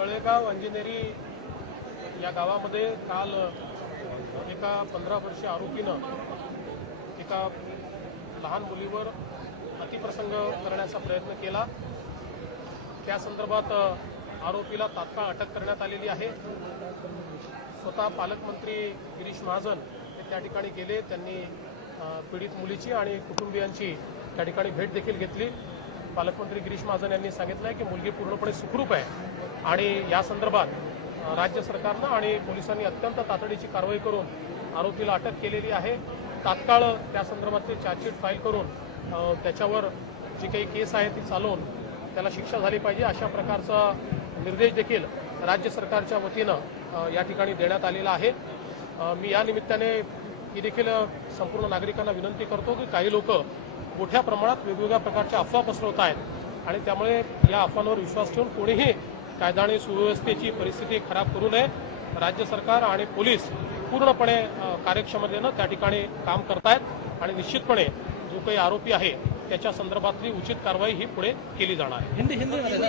तळेगाव अंजनेरी या गावामध्ये काल एका पंधरा वर्षीय आरोपीनं एका लहान मुलीवर अतिप्रसंग करण्याचा प्रयत्न केला. त्या संदर्भात आरोपीला तात्काळ अटक करण्यात आलेली आहे. स्वतः पालकमंत्री गिरीश महाजन हे त्या ठिकाणी गेले. त्यांनी पीडित मुलीची आणि कुटुंबियांची त्या ठिकाणी भेट देखील घेतली. पालकमंत्री गिरीश महाजन यांनी सांगितलं आहे की मुलगी पूर्णपणे सुखरूप आहे आणि या संदर्भात राज्य सरकारनं आणि पोलिसांनी अत्यंत तातडीची कारवाई करून आरोपीला अटक केलेली आहे. तात्काळ त्या संदर्भातली चार्जशीट फाईल करून त्याच्यावर जी काही केस आहे ती चालवून त्याला शिक्षा झाली पाहिजे अशा प्रकारचा निर्देश देखील राज्य सरकारच्या वतीनं या ठिकाणी देण्यात आलेला आहे. मी या निमित्ताने ही देखील संपूर्ण नागरिकांना विनंती करतो की काही लोक मोठ्या प्रमाणात वेगवेगळ्या प्रकारच्या अफवा पसरवत आहेत आणि त्यामुळे या अफवांवर विश्वास ठेवून कोणीही कायदा आणि सुव्यवस्थेची परिस्थिती खराब करू नये. राज्य सरकार आणि पोलीस पूर्णपणे कार्यक्षमतेनं त्या ठिकाणी काम करतायत आणि निश्चितपणे जो काही आरोपी आहे त्याच्या संदर्भातली उचित कारवाई ही पुढे केली जाणार आहे.